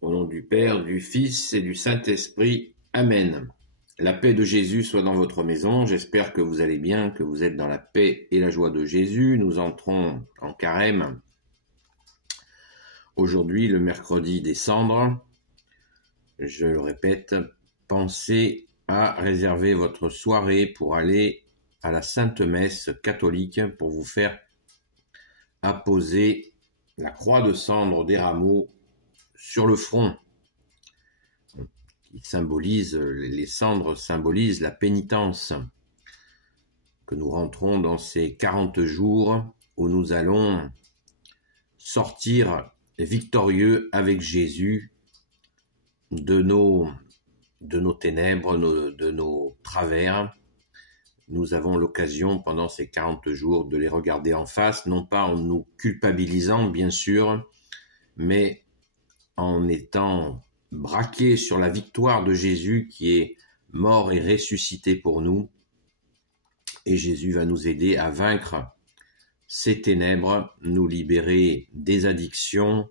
Au nom du Père, du Fils et du Saint-Esprit. Amen. La paix de Jésus soit dans votre maison. J'espère que vous allez bien, que vous êtes dans la paix et la joie de Jésus. Nous entrons en carême. Aujourd'hui, le mercredi des cendres. Je le répète, pensez à réserver votre soirée pour aller à la Sainte Messe catholique pour vous faire apposer la croix de cendre des rameaux sur le front. Les cendres symbolisent la pénitence, que nous rentrons dans ces 40 jours où nous allons sortir victorieux avec Jésus de nos ténèbres, de nos travers. Nous avons l'occasion pendant ces 40 jours de les regarder en face, non pas en nous culpabilisant bien sûr, mais en étant braqués sur la victoire de Jésus qui est mort et ressuscité pour nous. Et Jésus va nous aider à vaincre ces ténèbres, nous libérer des addictions,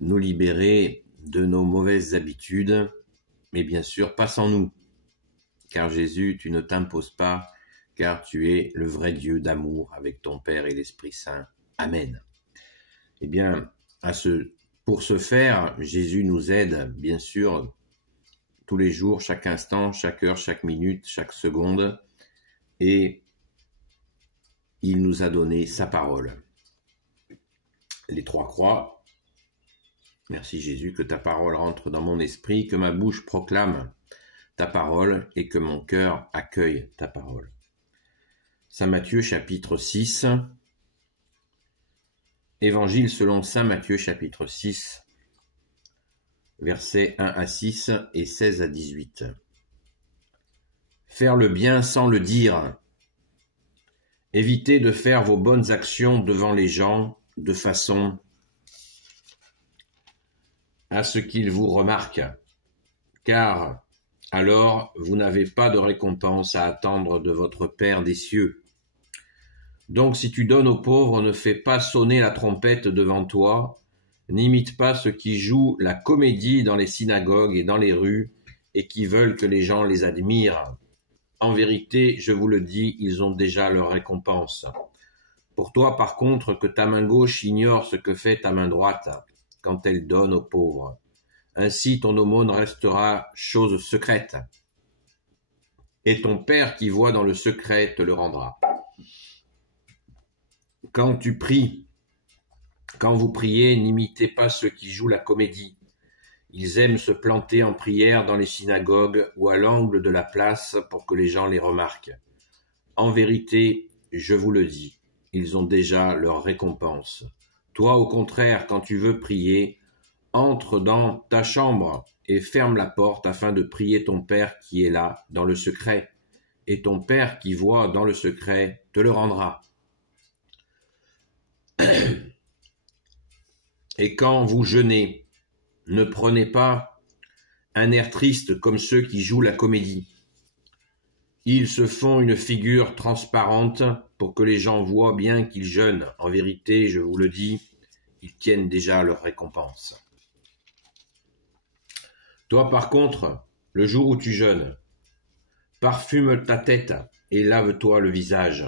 nous libérer de nos mauvaises habitudes, mais bien sûr pas sans nous. Car Jésus, tu ne t'imposes pas, car tu es le vrai Dieu d'amour avec ton Père et l'Esprit Saint. Amen. Eh bien, pour ce faire, Jésus nous aide, bien sûr, tous les jours, chaque instant, chaque heure, chaque minute, chaque seconde, et il nous a donné sa parole. Les 3 croix. Merci Jésus, que ta parole rentre dans mon esprit, que ma bouche proclame ta parole et que mon cœur accueille ta parole. Saint Matthieu chapitre 6. Évangile selon saint Matthieu chapitre 6, versets 1 à 6 et 16 à 18. Faire le bien sans le dire. Évitez de faire vos bonnes actions devant les gens de façon à ce qu'ils vous remarquent, car alors vous n'avez pas de récompense à attendre de votre Père des cieux. Donc si tu donnes aux pauvres, ne fais pas sonner la trompette devant toi, n'imite pas ceux qui jouent la comédie dans les synagogues et dans les rues et qui veulent que les gens les admirent. En vérité, je vous le dis, ils ont déjà leur récompense. Pour toi, par contre, que ta main gauche ignore ce que fait ta main droite quand elle donne aux pauvres. Ainsi, ton aumône restera chose secrète. Et ton Père qui voit dans le secret te le rendra. Quand vous priez, n'imitez pas ceux qui jouent la comédie. Ils aiment se planter en prière dans les synagogues ou à l'angle de la place pour que les gens les remarquent. En vérité, je vous le dis, ils ont déjà leur récompense. Toi, au contraire, quand tu veux prier, entre dans ta chambre et ferme la porte afin de prier ton Père qui est là, dans le secret. Et ton Père qui voit dans le secret te le rendra. Et quand vous jeûnez, ne prenez pas un air triste comme ceux qui jouent la comédie. Ils se font une figure transparente pour que les gens voient bien qu'ils jeûnent. En vérité, je vous le dis, ils tiennent déjà leur récompense. Toi, par contre, le jour où tu jeûnes, parfume ta tête et lave-toi le visage.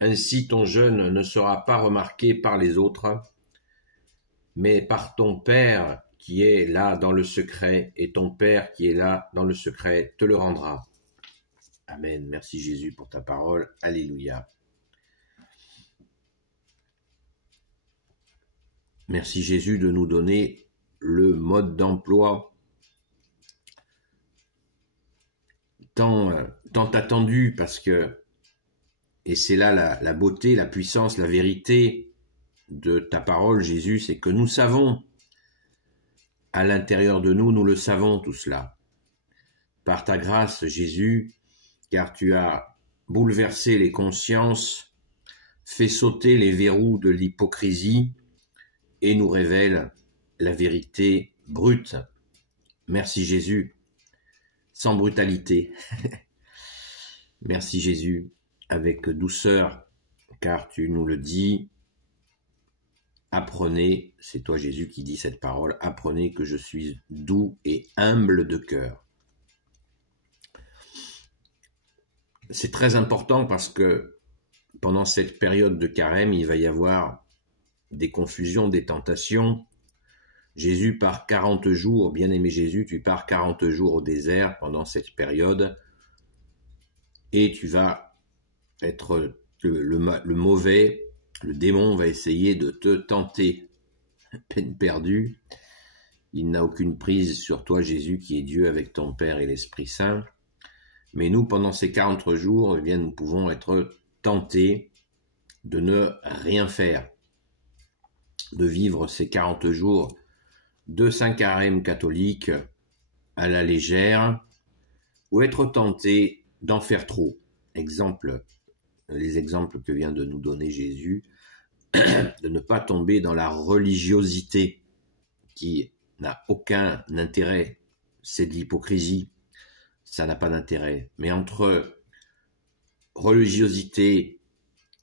Ainsi ton jeûne ne sera pas remarqué par les autres, mais par ton Père qui est là dans le secret, et ton Père qui est là dans le secret te le rendra. Amen. Merci Jésus pour ta parole. Alléluia. Merci Jésus de nous donner le mode d'emploi tant attendu, parce que, et c'est là la beauté, la puissance, la vérité de ta parole, Jésus, c'est que nous savons, à l'intérieur de nous, nous le savons tout cela. Par ta grâce, Jésus, car tu as bouleversé les consciences, fait sauter les verrous de l'hypocrisie et nous révèle la vérité brute. Merci Jésus, sans brutalité. Merci Jésus, avec douceur, car tu nous le dis, apprenez, c'est toi Jésus qui dis cette parole, apprenez que je suis doux et humble de cœur. C'est très important parce que pendant cette période de carême, il va y avoir des confusions, des tentations. Jésus part 40 jours, bien-aimé Jésus, tu pars 40 jours au désert pendant cette période et tu vas être le mauvais, le démon va essayer de te tenter. Peine perdue, il n'a aucune prise sur toi Jésus qui est Dieu avec ton Père et l'Esprit Saint. Mais nous, pendant ces 40 jours, eh bien, nous pouvons être tentés de ne rien faire, de vivre ces 40 jours de Saint Carême catholique à la légère, ou être tentés d'en faire trop. Les exemples que vient de nous donner Jésus, de ne pas tomber dans la religiosité qui n'a aucun intérêt, c'est de l'hypocrisie, ça n'a pas d'intérêt. Mais entre religiosité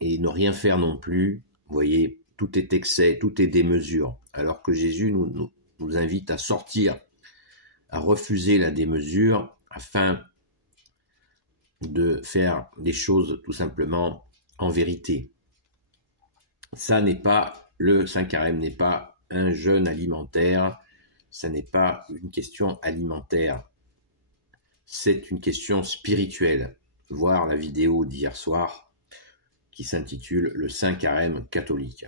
et ne rien faire non plus, vous voyez, tout est excès, tout est démesure. Alors que Jésus nous invite à sortir, à refuser la démesure afin de faire des choses tout simplement en vérité. Ça n'est pas, le Saint Carême n'est pas un jeûne alimentaire, ça n'est pas une question alimentaire, c'est une question spirituelle. Voir la vidéo d'hier soir qui s'intitule « Le Saint Carême catholique ».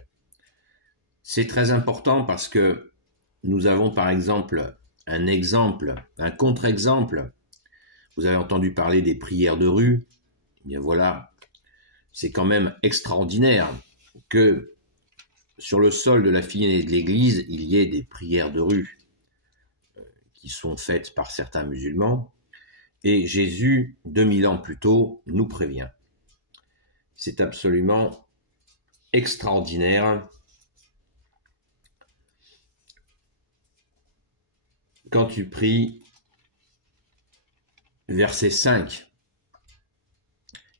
C'est très important parce que nous avons par exemple, un contre-exemple. Vous avez entendu parler des prières de rue. Eh bien voilà, c'est quand même extraordinaire que sur le sol de la fille de l'Église, il y ait des prières de rue qui sont faites par certains musulmans. Et Jésus, 2000 ans plus tôt, nous prévient. C'est absolument extraordinaire. Quand tu pries, verset 5,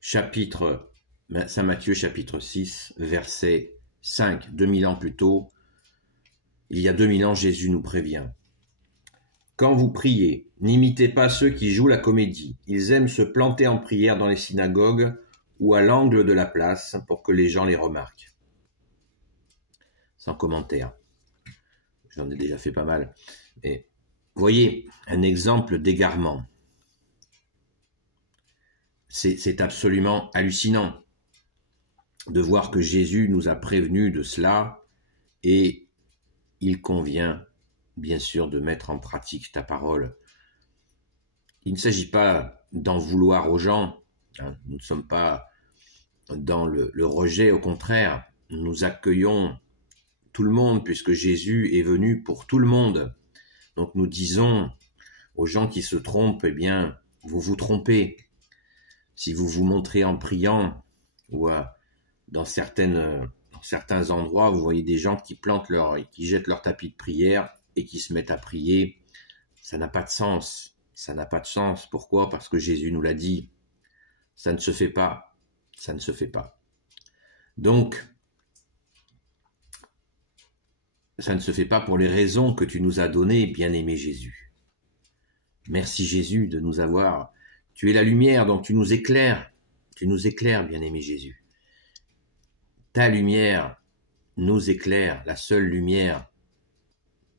Saint Matthieu chapitre 6, verset 5, 2000 ans plus tôt, il y a 2000 ans, Jésus nous prévient. Quand vous priez, n'imitez pas ceux qui jouent la comédie. Ils aiment se planter en prière dans les synagogues ou à l'angle de la place pour que les gens les remarquent. Sans commentaire. J'en ai déjà fait pas mal. Et voyez, un exemple d'égarement. C'est absolument hallucinant de voir que Jésus nous a prévenus de cela et il convient bien sûr de mettre en pratique ta parole. Il ne s'agit pas d'en vouloir aux gens, hein. Nous ne sommes pas dans le rejet, au contraire, nous accueillons tout le monde puisque Jésus est venu pour tout le monde. Donc nous disons aux gens qui se trompent, eh bien, vous vous trompez. Si vous vous montrez en priant ou dans certains endroits, vous voyez des gens qui qui jettent leur tapis de prière et qui se mettent à prier, ça n'a pas de sens. Ça n'a pas de sens. Pourquoi ? Parce que Jésus nous l'a dit. Ça ne se fait pas. Ça ne se fait pas. Donc, ça ne se fait pas pour les raisons que tu nous as données, bien-aimé Jésus. Merci Jésus de nous avoir. Tu es la lumière, donc tu nous éclaires. Tu nous éclaires, bien-aimé Jésus. Ta lumière nous éclaire, la seule lumière.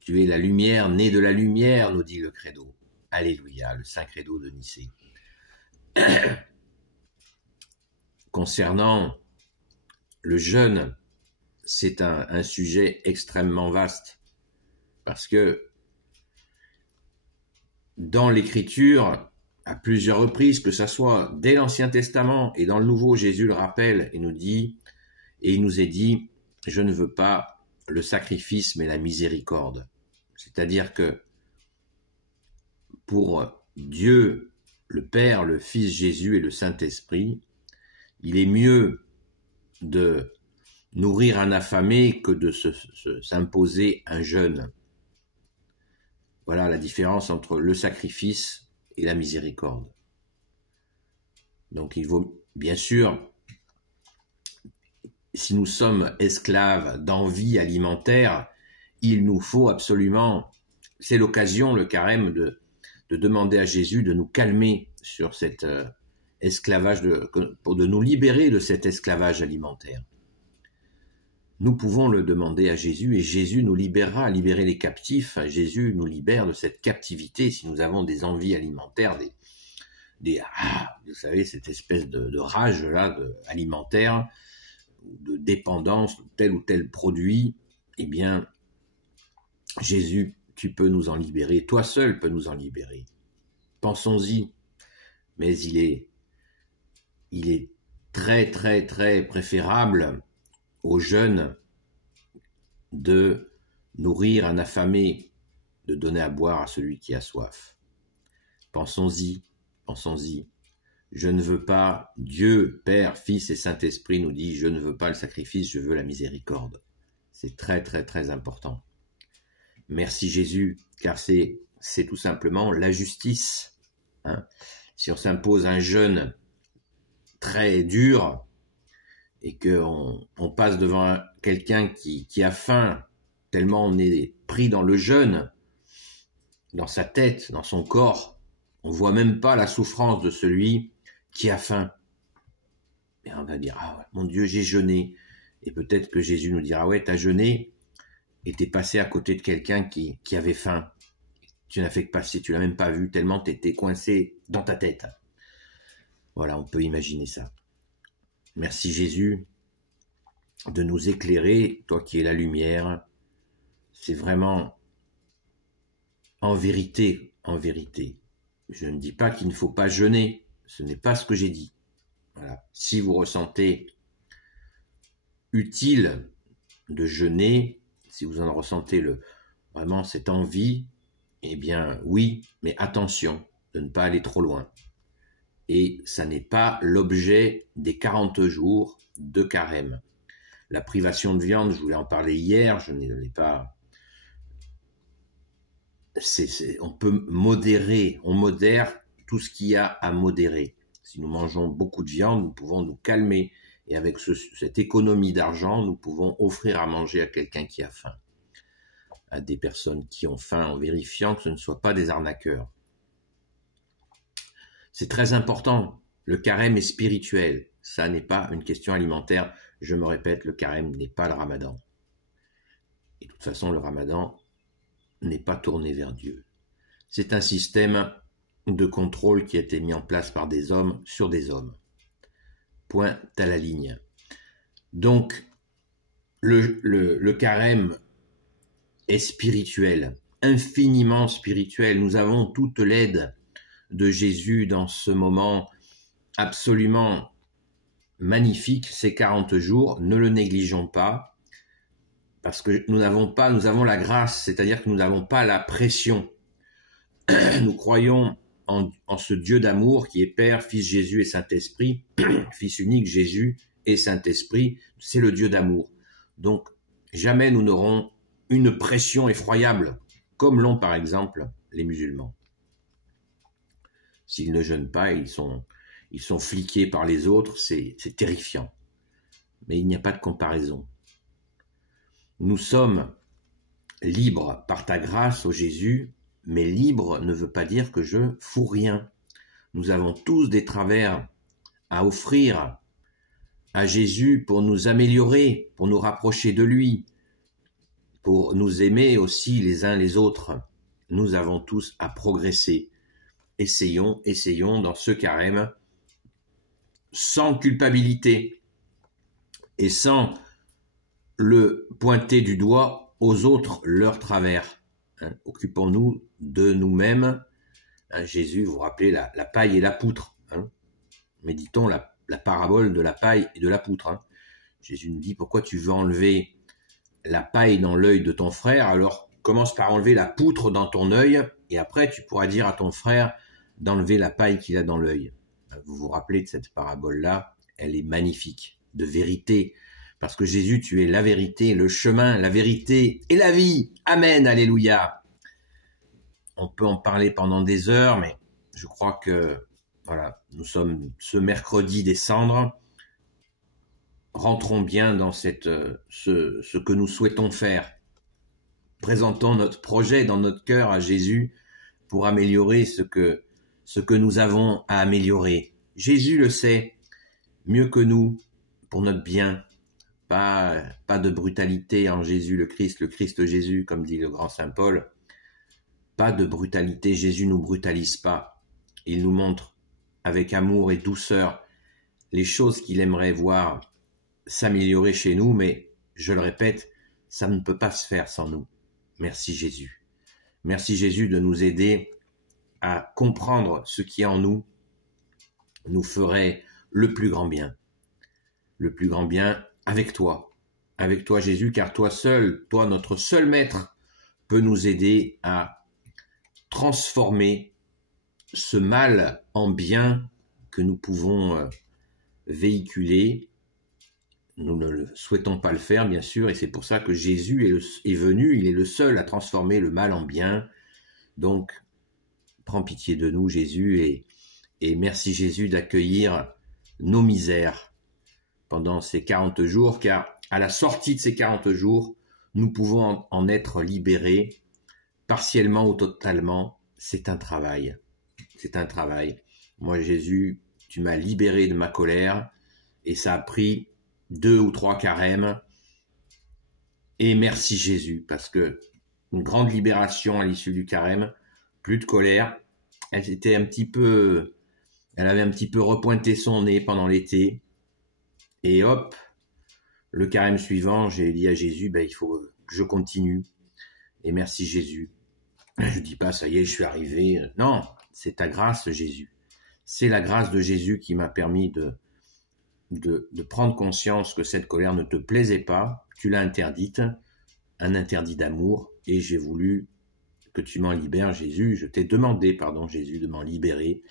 Tu es la lumière née de la lumière, nous dit le credo. Alléluia, le Saint Credo de Nicée. Concernant le jeûne, c'est un sujet extrêmement vaste. Parce que dans l'Écriture, à plusieurs reprises, que ce soit dès l'Ancien Testament et dans le Nouveau, Jésus le rappelle et nous dit, et il nous est dit, je ne veux pas le sacrifice mais la miséricorde. C'est-à-dire que pour Dieu, le Père, le Fils Jésus et le Saint-Esprit, il est mieux de nourrir un affamé que de s'imposer un jeûne. Voilà la différence entre le sacrifice et la miséricorde. Donc il vaut, bien sûr, si nous sommes esclaves d'envie alimentaire, il nous faut absolument, c'est l'occasion, le carême, de demander à Jésus de nous calmer sur cet esclavage, pour de nous libérer de cet esclavage alimentaire. Nous pouvons le demander à Jésus et Jésus nous libérera, libérer les captifs. Jésus nous libère de cette captivité si nous avons des envies alimentaires, vous savez, cette espèce de rage là, alimentaire, de dépendance de tel ou tel produit. Eh bien, Jésus, tu peux nous en libérer. Toi seul peux nous en libérer. Pensons-y. Mais il est très, très, très préférable aux jeunes de nourrir un affamé, de donner à boire à celui qui a soif. Pensons-y, pensons-y. Je ne veux pas, Dieu, Père, Fils et Saint-Esprit nous dit, je ne veux pas le sacrifice, je veux la miséricorde. C'est très, très, très important. Merci Jésus, car c'est tout simplement la justice. Si on s'impose un jeûne très dur, et qu'on passe devant quelqu'un qui a faim, tellement on est pris dans le jeûne, dans sa tête, dans son corps, on ne voit même pas la souffrance de celui qui a faim. Et on va dire, ah mon Dieu, j'ai jeûné. Et peut-être que Jésus nous dira, ouais, t'as jeûné et t'es passé à côté de quelqu'un qui avait faim. Tu n'as fait que passer, tu l'as même pas vu, tellement t'étais coincé dans ta tête. Voilà, on peut imaginer ça. Merci Jésus de nous éclairer, toi qui es la lumière. C'est vraiment en vérité. Je ne dis pas qu'il ne faut pas jeûner, ce n'est pas ce que j'ai dit. Voilà. Si vous ressentez utile de jeûner, si vous en ressentez vraiment cette envie, eh bien oui, mais attention de ne pas aller trop loin. Et ça n'est pas l'objet des 40 jours de carême. La privation de viande, je voulais en parler hier, je n'ai pas... on peut modérer, on modère tout ce qu'il y a à modérer. Si nous mangeons beaucoup de viande, nous pouvons nous calmer. Et avec cette économie d'argent, nous pouvons offrir à manger à quelqu'un qui a faim. À des personnes qui ont faim, en vérifiant que ce ne soient pas des arnaqueurs. C'est très important. Le carême est spirituel. Ça n'est pas une question alimentaire. Je me répète, le carême n'est pas le ramadan. Et de toute façon, le ramadan n'est pas tourné vers Dieu. C'est un système de contrôle qui a été mis en place par des hommes sur des hommes. Point à la ligne. Donc, le carême est spirituel, infiniment spirituel. Nous avons toute l'aide de Jésus dans ce moment absolument magnifique, ces 40 jours, ne le négligeons pas, parce que nous avons la grâce, c'est-à-dire que nous n'avons pas la pression. Nous croyons en ce Dieu d'amour qui est Père, Fils Jésus et Saint-Esprit, Fils unique Jésus et Saint-Esprit, c'est le Dieu d'amour. Donc, jamais nous n'aurons une pression effroyable, comme l'ont par exemple les musulmans. S'ils ne jeûnent pas, ils sont fliqués par les autres, c'est terrifiant. Mais il n'y a pas de comparaison. Nous sommes libres par ta grâce, ô Jésus, mais libre ne veut pas dire que je fous rien. Nous avons tous des travers à offrir à Jésus pour nous améliorer, pour nous rapprocher de lui, pour nous aimer aussi les uns les autres. Nous avons tous à progresser. Essayons dans ce carême, sans culpabilité et sans le pointer du doigt aux autres leur travers. Occupons-nous de nous-mêmes. Jésus, vous vous rappelez la paille et la poutre. Méditons la parabole de la paille et de la poutre. Jésus nous dit, pourquoi tu veux enlever la paille dans l'œil de ton frère, alors commence par enlever la poutre dans ton œil, et après tu pourras dire à ton frère d'enlever la paille qu'il a dans l'œil. Vous vous rappelez de cette parabole-là, elle est magnifique, de vérité, parce que Jésus, tu es la vérité, le chemin, la vérité et la vie. Amen, alléluia. On peut en parler pendant des heures, mais je crois que, voilà, nous sommes ce mercredi des cendres. rentrons bien dans ce que nous souhaitons faire. Présentons notre projet dans notre cœur à Jésus pour améliorer ce que nous avons à améliorer. Jésus le sait mieux que nous pour notre bien. Pas de brutalité en Jésus le Christ Jésus, comme dit le grand Saint Paul. Pas de brutalité, Jésus nous brutalise pas. Il nous montre avec amour et douceur les choses qu'il aimerait voir s'améliorer chez nous, mais je le répète, ça ne peut pas se faire sans nous. Merci Jésus. Merci Jésus de nous aider à comprendre ce qui en nous ferait le plus grand bien. Le plus grand bien avec toi Jésus, car toi seul, toi notre seul maître, peut nous aider à transformer ce mal en bien que nous pouvons véhiculer. Nous ne souhaitons pas le faire, bien sûr, et c'est pour ça que Jésus est venu, il est le seul à transformer le mal en bien. Donc, prends pitié de nous, Jésus, et merci Jésus d'accueillir nos misères pendant ces 40 jours, car à la sortie de ces 40 jours, nous pouvons en être libérés, partiellement ou totalement. C'est un travail. C'est un travail. Moi, Jésus, tu m'as libéré de ma colère, et ça a pris 2 ou 3 carèmes. Et merci Jésus, parce que une grande libération à l'issue du carême, plus de colère. Elle avait un petit peu repointé son nez pendant l'été. Et hop, le carême suivant, j'ai dit à Jésus, il faut que je continue. Et merci Jésus. Je dis pas, ça y est, je suis arrivé. Non, c'est ta grâce, Jésus. C'est la grâce de Jésus qui m'a permis de prendre conscience que cette colère ne te plaisait pas. Tu l'as interdite, un interdit d'amour, et j'ai voulu que tu m'en libères, Jésus. Je t'ai demandé, pardon, Jésus, de m'en libérer.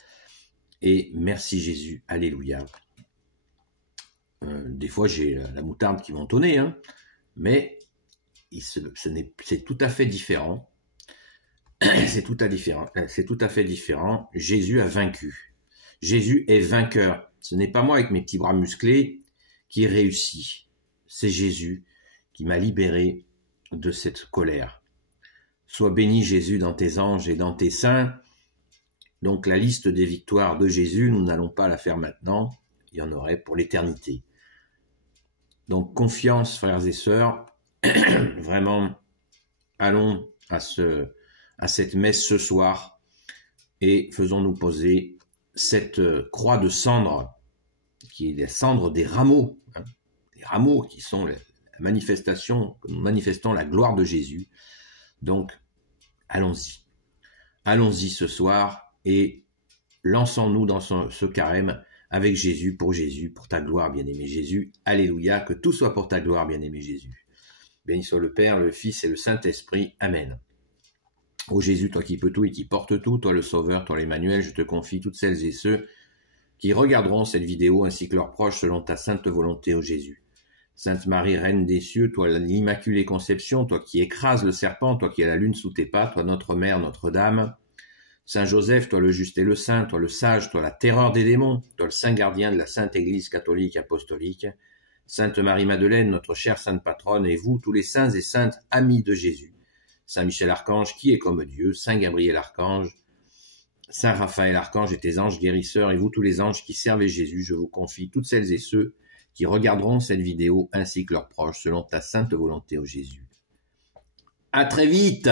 Et merci Jésus, alléluia. Des fois, j'ai la moutarde qui m'entonnait, mais c'est tout à fait différent. C'est tout à fait différent. Jésus a vaincu. Jésus est vainqueur. Ce n'est pas moi avec mes petits bras musclés qui réussis. C'est Jésus qui m'a libéré de cette colère. Sois béni Jésus dans tes anges et dans tes saints. Donc la liste des victoires de Jésus, nous n'allons pas la faire maintenant. Il y en aurait pour l'éternité. Donc confiance, frères et sœurs. Vraiment, allons à cette messe ce soir et faisons-nous poser cette croix de cendre, qui est la cendre des rameaux, les rameaux qui sont la manifestation, que nous manifestons la gloire de Jésus. Donc, allons-y. Allons-y ce soir et lançons-nous dans ce carême avec Jésus, pour ta gloire, bien-aimé Jésus. Alléluia, que tout soit pour ta gloire, bien-aimé Jésus. Béni soit le Père, le Fils et le Saint-Esprit. Amen. Ô Jésus, toi qui peux tout et qui portes tout, toi le Sauveur, toi l'Emmanuel, je te confie toutes celles et ceux qui regarderont cette vidéo ainsi que leurs proches selon ta sainte volonté, ô Jésus. Sainte Marie, Reine des cieux, toi l'Immaculée Conception, toi qui écrases le serpent, toi qui as la lune sous tes pas, toi notre Mère, Notre-Dame. Saint Joseph, toi le juste et le saint, toi le sage, toi la terreur des démons, toi le saint gardien de la Sainte Église catholique apostolique. Sainte Marie-Madeleine, notre chère sainte patronne, et vous, tous les saints et saintes amis de Jésus. Saint Michel Archange, qui est comme Dieu, Saint Gabriel Archange, Saint Raphaël Archange et tes anges guérisseurs, et vous tous les anges qui servez Jésus, je vous confie toutes celles et ceux qui regarderont cette vidéo ainsi que leurs proches, selon ta sainte volonté, ô Jésus. À très vite!